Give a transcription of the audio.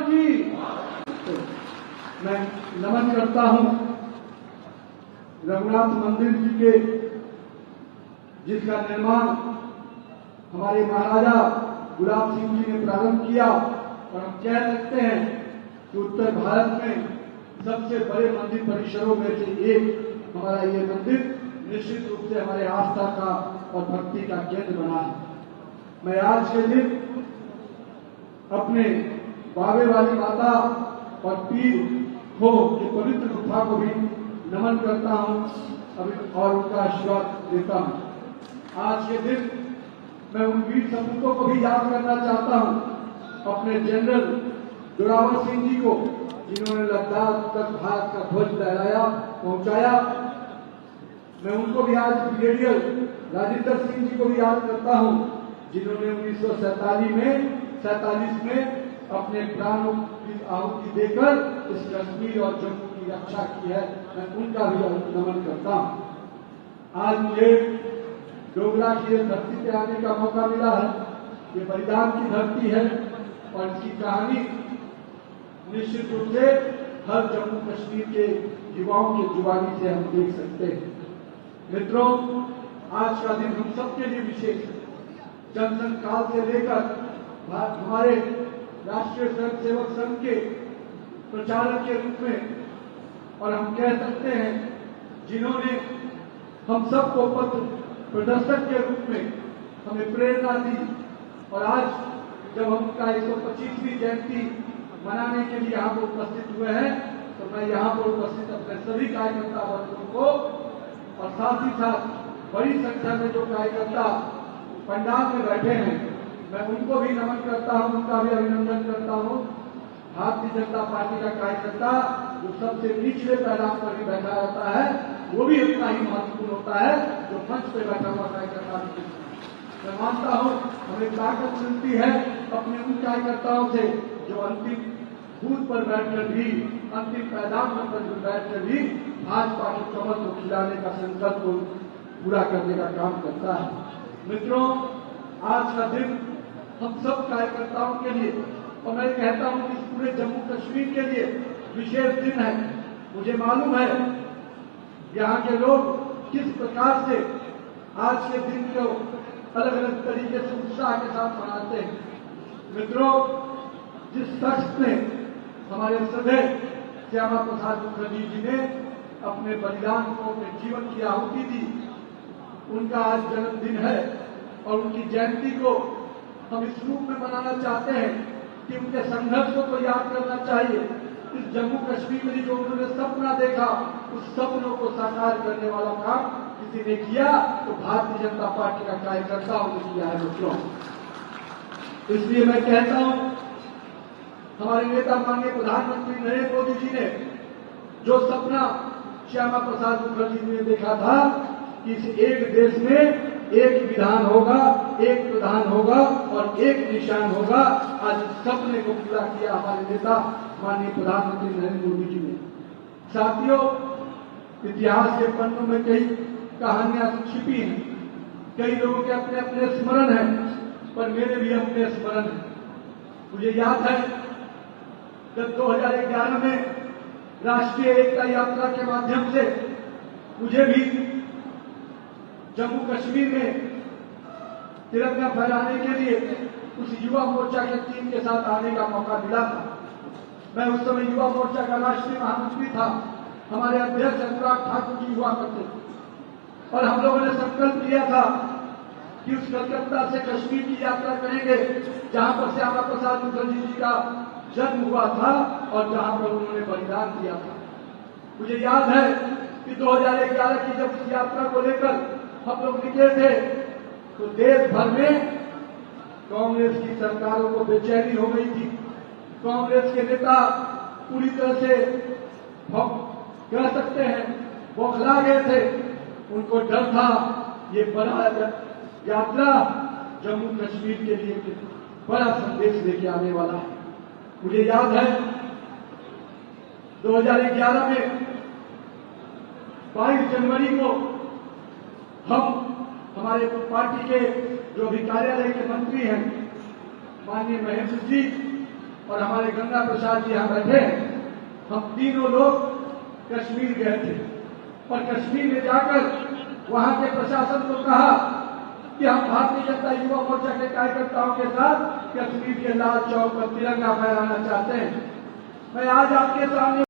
जी मैं नमन करता हूं रघुनाथ मंदिर जी के, जिसका निर्माण हमारे महाराजा गुलाब सिंह जी ने प्रारंभ किया। और हम कह सकते हैं कि उत्तर भारत में सबसे बड़े मंदिर परिसरों में से एक हमारा ये मंदिर निश्चित रूप से हमारे आस्था का और भक्ति का केंद्र बना है। मैं आज के दिन अपने बाबे वाली माता और पीर खो के पवित्र गुफा को भी नमन करता हूं और उनका आशीर्वाद देता हूं। आज के दिन मैं उन वीर सपूतों को भी याद करना चाहता हूं, अपने जनरल जोरावर सिंह जी को, जिन्होंने लद्दाख तक भारत का ध्वज लहराया पहुंचाया। मैं उनको भी आज ब्रिगेडियर राजेंद्र सिंह जी को भी याद करता हूं, जिन्होंने 1947 में अपने प्राणों की आहुति देकर इस कश्मीर और जम्मू की रक्षा की है। मैं उनका भी नमन करता हूं। आज मुझे डोगरा की धरती पे आने का मौका मिला है। ये बलिदान की धरती है और इसकी कहानी निश्चित रूप से हर जम्मू कश्मीर के युवाओं के जुबानी से हम देख सकते हैं। मित्रों, आज का दिन हम सबके लिए विशेष है। जनसंघ काल से लेकर हमारे राष्ट्रीय स्वयंसेवक संघ के प्रचारक के रूप में, और हम कह सकते हैं जिन्होंने हम सबको पथ प्रदर्शक के रूप में हमें प्रेरणा दी। और आज जब हम उनका 125वीं जयंती मनाने के लिए यहाँ पर उपस्थित हुए हैं, तो मैं यहाँ पर उपस्थित अपने सभी कार्यकर्ता वर्गों को और साथ ही साथ बड़ी संख्या में जो कार्यकर्ता पंडाल में बैठे हैं, मैं उनको भी नमन करता हूं, उनका भी अभिनंदन करता हूं। भारतीय जनता पार्टी का कार्यकर्ता जो सबसे निचले पैदान पर भी बैठा रहता है, वो भी उतना ही महत्वपूर्ण होता है जो मंच पे बैठा हुआ कार्यकर्ता। मैं मानता हूं हमें ताकत मिलती है अपने उन कार्यकर्ताओं से जो अंतिम बूथ पर बैठकर भी, अंतिम पैदान पर बैठकर भी भाजपा के कमल को खिलाने का संकल्प को पूरा करने का काम करता है। मित्रों, आज का दिन हम सब कार्यकर्ताओं के लिए, और मैं कहता हूं कि पूरे जम्मू कश्मीर के लिए विशेष दिन है। मुझे मालूम है यहाँ के लोग किस प्रकार से आज के दिन को अलग अलग तरीके से उत्साह के साथ मनाते हैं। मित्रों, जिस शख्स ने, हमारे श्रद्धेय श्यामा प्रसाद मुखर्जी जी ने अपने बलिदान को, अपने जीवन की आहुति दी, उनका आज जन्मदिन है और उनकी जयंती को हम इस रूप में मनाना चाहते हैं कि उनके संघर्ष को तो याद करना चाहिए। इस जम्मू कश्मीर में जो उन्होंने सपना देखा, उस सपनों को साकार करने वाला काम किसी ने किया तो भारतीय जनता पार्टी का कार्यकर्ताओं ने किया है। मित्रों, इसलिए मैं कहता हूं हमारे नेता माननीय प्रधानमंत्री नरेंद्र मोदी जी ने जो सपना श्यामा प्रसाद मुखर्जी जी ने देखा था कि इस एक देश में एक विधान होगा, एक प्रधान होगा और एक निशान होगा, आज सपने को पूरा किया हमारे नेता माननीय प्रधानमंत्री नरेंद्र मोदी जी ने। साथियों, इतिहास के पन्नों में कई कहानियां छिपी हैं, कई लोगों के अपने अपने स्मरण हैं, पर मेरे भी अपने स्मरण हैं। मुझे याद है जब 2011 में राष्ट्रीय एकता यात्रा के माध्यम से मुझे भी जम्मू कश्मीर में तिरंगा फहराने के लिए उस युवा मोर्चा के टीम के साथ आने का मौका मिला था। मैं उस समय युवा मोर्चा का राष्ट्रीय महामंत्री था। हमारे अध्यक्ष अनुराग ठाकुर जी हुआ करते थे और हम लोगों ने संकल्प लिया था कि उस कलकत्ता से कश्मीर की यात्रा करेंगे, जहां पर श्यामा प्रसाद मुखर्जी जी का जन्म हुआ था और जहां पर उन्होंने बलिदान दिया था। मुझे याद है कि 2011 की जब इस यात्रा को लेकर हम लोग निकले थे तो देश भर में कांग्रेस की सरकारों को बेचैनी हो गई थी। कांग्रेस के नेता पूरी तरह से कह सकते हैं बौखला गए थे। उनको डर था ये बड़ा यात्रा जम्मू कश्मीर के लिए बड़ा संदेश लेके आने वाला है। मुझे याद है 2011 में 22 जनवरी को हमारे पार्टी के जो अभी कार्यालय के मंत्री हैं माननीय महेंद्र जी और हमारे गंगा प्रसाद जी यहाँ बैठे हैं, हम तीनों लोग कश्मीर गए थे और कश्मीर में जाकर वहां के प्रशासन को कहा कि हम भारतीय जनता युवा मोर्चा के कार्यकर्ताओं के साथ कश्मीर के लाल चौक पर तिरंगा फहराना चाहते हैं। मैं आज आपके सामने